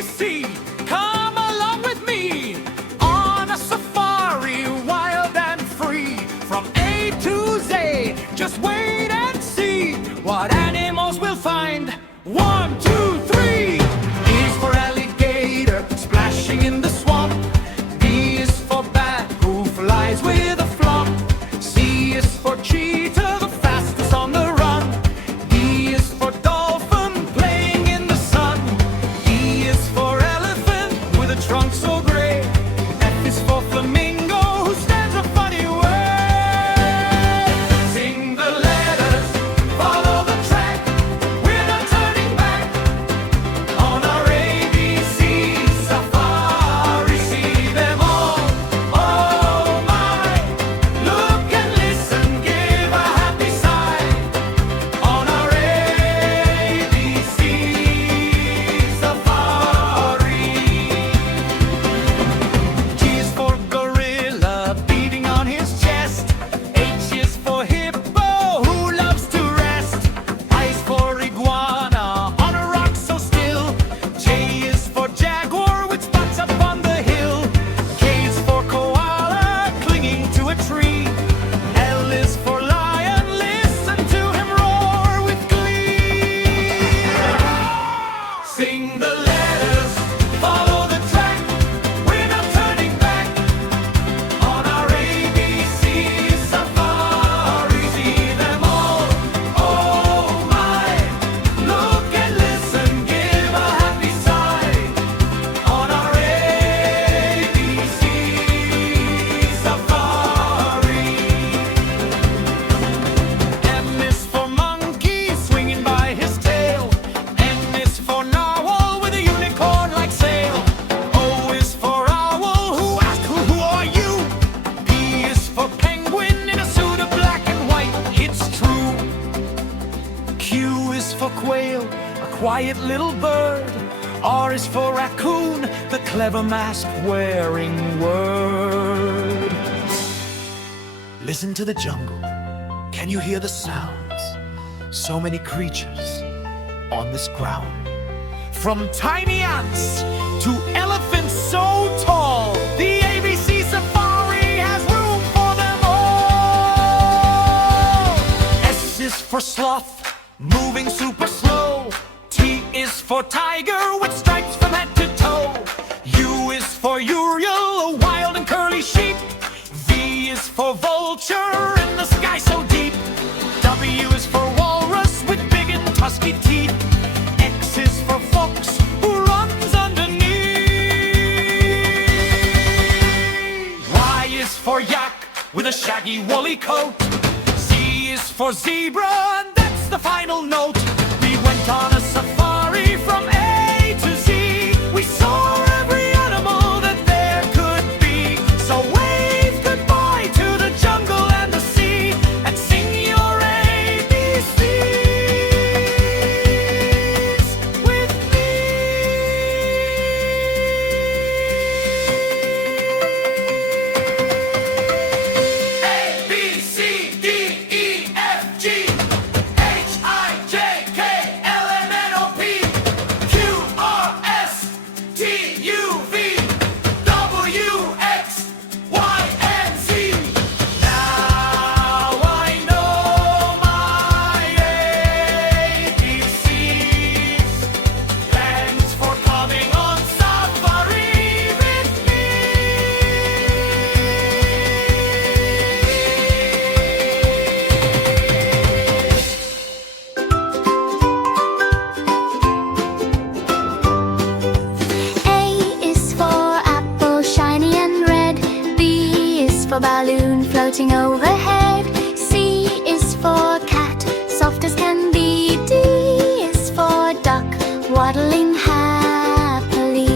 ABC. Come along with me on a safari, wild and free. From A to Z, just wait and see what animals we'll find. 1, 2, 3. E is for alligator, splashing in the swamp. B is for bat, who flies with a flop. C is for cheetah, the fastest on the run. D is for dolphin, playing in the sun. E is for elephant, with a trunk so gray. F is for flamingo, who stands a funny way. Sing the letters, follow the track. We're not turning back on our ABC safari. See them all, oh my. Look and listen, give a happy sigh on our ABC safari. G is for gorilla, beating on his chest. H is for hippo, who loves to rest. I is for iguana, on a rock so still. J is for jaguar, which spots up on the hill. K is for koala, clinging to a tree. L is for lion, listen to him roar with glee. Sing the letters, follow the track. We're not turning back on our ABC safari. See them all, oh my. Look and listen, give a happy sigh on our ABC safari. M is for monkey, swinging by his tail. N is for narwhal, with a unicorn-like sail. O is for owl, who asks, who are you? P is for penguin, in a suit of black and white. It's true. Q is for quail, a quiet little bird. R is for raccoon, the clever mask-wearing word. Listen to the jungle. Can you hear the sounds? So many creatures on this ground. From tiny ants to elephants so tall, the ABC Safari has room for them all. S is for sloth, moving super slow. T is for tiger, with stripes from head to toe. U is for Uriel, a wild and curly sheep. V is for vulture, in the sky so deep. W is for walrus, with big and tusky teeth. X is for fox, who runs underneath. Y is for yak, with a shaggy woolly coat. Z is for zebra, and that's the final note. We went on a safari from A to Z. We saw every animal that there could be. So wave goodbye to the jungle and the sea, and sing your ABCs with me. A, B, C, D, E, F, G, H, I, J, K, L, M, N, O, P, Q, R, S, T, U, V, W, X, Y, and Z. Now I know my ABCs. Thanks for coming on safari with me. A is for apple, shiny and red. B is for balloon, floating overhead. C is for cat, soft as can be. D is for duck, waddling happily.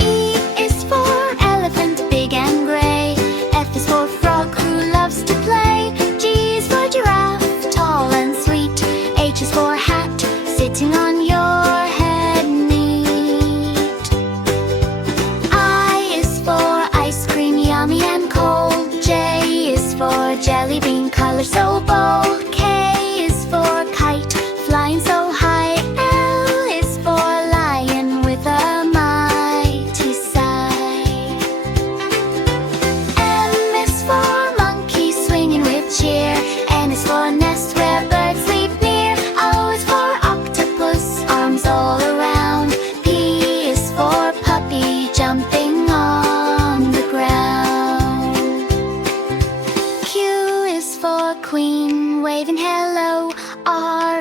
E is for elephant, big and gray. F is for frog, who loves to play. G is for giraffe, tall and sweet. H is for hat, sitting on your head neat. I is for ice cream, yummy and cold. J is for jelly bean, color so bold. K is for kite, flying so high.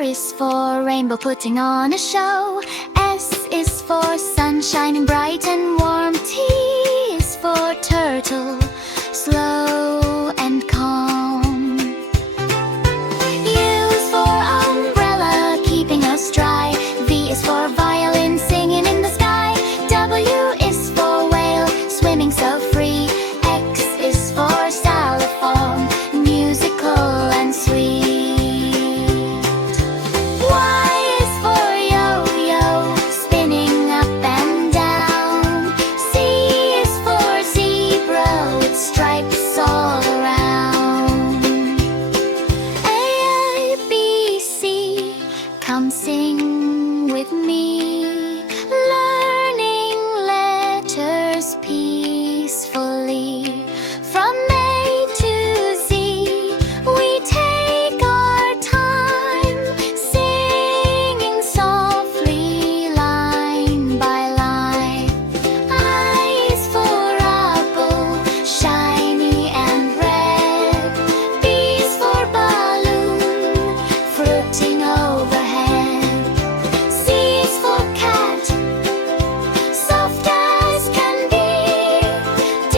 is for rainbow putting on a show. S is for sun shining bright and warm. T is for turtle, slow and calm. U is for umbrella keeping us dry. V is for violin singing in the sky. W is for whale swimming so free. X is for xylophone, musical and sweet. Y is for yo-yo, spinning up and down. C is for zebra with stripes all around. A, B, C, come sing with me. Learning letters peacefully. From A to Z, we take our time, singing softly line by line. I is for apple, shiny and red. B is for balloon, floating overhead. C is for cat, soft as can be. D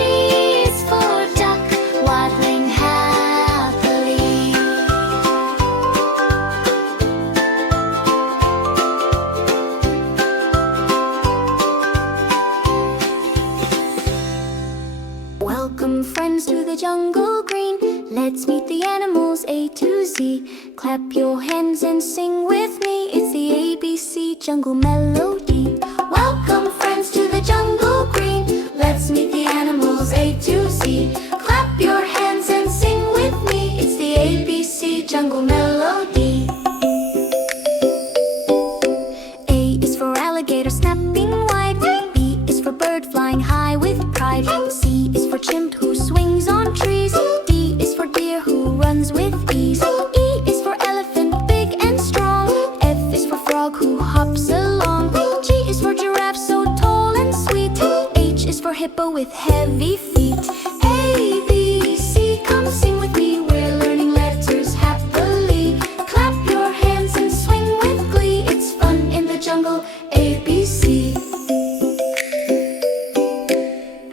is for duck, waddling happily. Welcome friends to the jungle green. Let's meet the animals A to Z. Clap your hands and sing with me. It's the ABC jungle melody. Welcome friends to the jungle green. Let's meet the animals A to Z. Clap your hands and sing with me. It's the ABC jungle melody. A is for alligator snapping wide. B is for bird flying high with pride. C is for chimp who swings on trees. D is for deer who runs with ease. E is for elephant big and strong. F is for frog who hops along. G is for giraffe so tall and sweet. H is for hippo with heavy feet. A, B, C, come sing with me. We're learning letters happily. Clap your hands and swing with glee. It's fun in the jungle, ABC.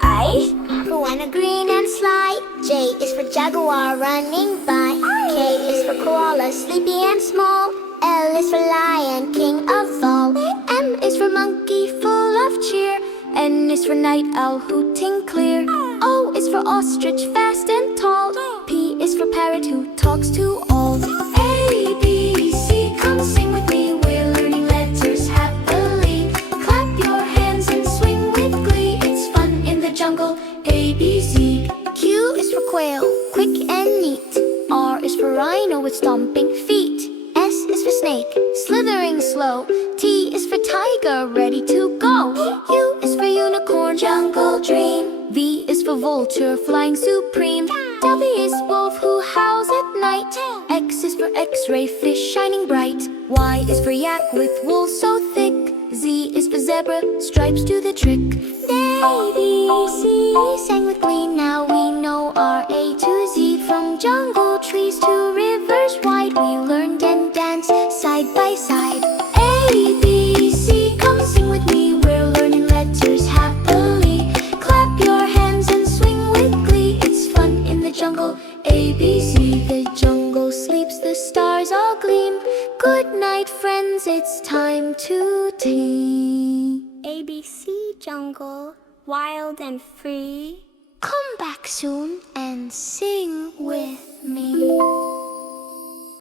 I for wanna green and sly. J is for jaguar running by. K is for koala sleepy and small. L is for lion king of all. M is for monkey full of cheer. N is for night owl hooting clear. O is for ostrich fast and tall. P is for parrot who talks to all. A, B, C, come sing with me. We're learning letters happily. Clap your hands and swing with glee. It's fun in the jungle, ABC. Q is for quail, quick and neat. R is for rhino with stomping feet. S is for snake, slithering slow. T is for tiger, ready to go. U is for unicorn, jungle dream. V is for vulture, flying supreme. W is wolf who howls at night. X is for x-ray fish, shining bright. Y is for yak with wool so thick. Z is for zebra, stripes do the trick. A, B, C, sang with glee. Now we know our A to Z. From jungle trees to rivers wide, we learned and danced side by side. A, B, C, come sing with me. We're learning letters happily. Clap your hands and swing with glee. It's fun in the jungle, ABC. The jungle sleeps, the stars all gleam. Good night, friends, it's time to tea. ABC jungle, wild and free. Come back soon and sing with me.